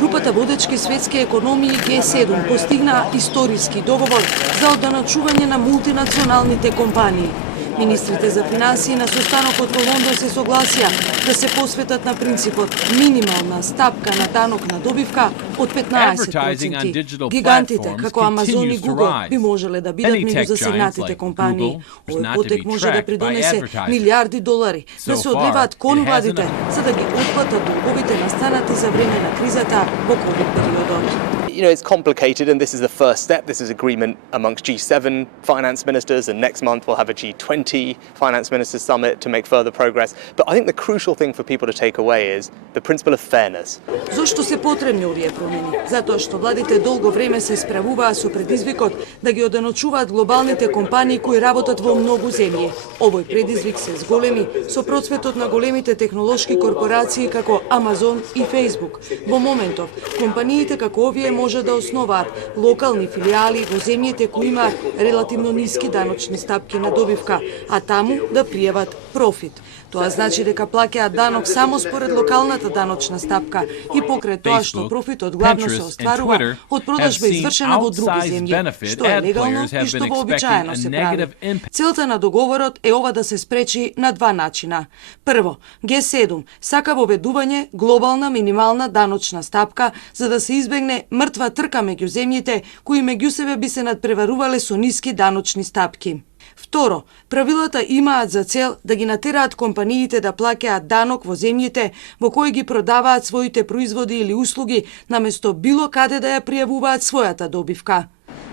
Групата водечки светски економии G7 постигна историски договор за одданачување на мултинационалните компании. Министрите за финансии на состанокот во Лондон се согласија да се посветат на принципот минимална стапка на данок на добивка од 15%. Гигантите како Амазон и Google би можеле да бидат меѓу засегнатите компании. Овој потек може да придонесе милиарди долари да се одливаат кон владите за да ги отплатат долговите настанати за време на кризата во ковид периодот. It's complicated, and this is the first step. This is agreement amongst G7 finance ministers, and next month we'll have a G20 finance ministers summit to make further progress. But I think the crucial thing for people to take away is the principle of fairness. Зошто се потребни овие промени? Затоа што владите долго време се справуваа со предизвикот да ги оденочуваат глобалните компании кои работат во многу земји. Овој предизвик се зголеми со процветот на големите технолошки корпорации како Амазон и Facebook. Во моментов, компаниите како овие може да основаат локални филиали во земјите кои имаат релативно ниски даночни стапки на добивка, а таму да пријават профит. Тоа значи дека плаќаат данок само според локалната даночна стапка и покрај тоа што профитот главно се остварува од продажба извршена во други земји, што е легално и што вообичаено се прави. Целта на договорот е ова да се спречи на два начина. Прво, G7 сака воведување глобална минимална даночна стапка за да се избегне мртва трка меѓу земјите кои меѓу себе би се надпреварувале со ниски даночни стапки. Второ, правилата имаат за цел да ги натераат компаниите да плаќаат данок во земјите во кои ги продаваат своите производи или услуги наместо било каде да ја пријавуваат својата добивка.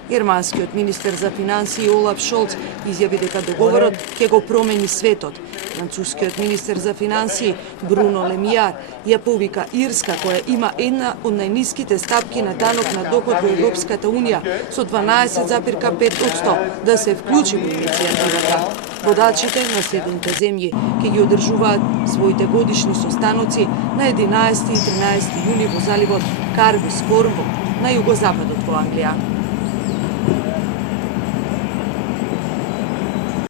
Германскиот министер за финансии Олаф Шолц изјави дека договорот ќе го промени светот. Францускиот министер за финансии Бруно Лемијар ја повика Ирска, која има една од најниските стапки на данок на доход во Европската унија со 12,5% да се вклучи во иницијативата. Водачите на 7 земји ќе ги одржуваат своите годишни состаноци на 11 и 13 јуни во заливот Карвис Корнвол на југозападот во Англија.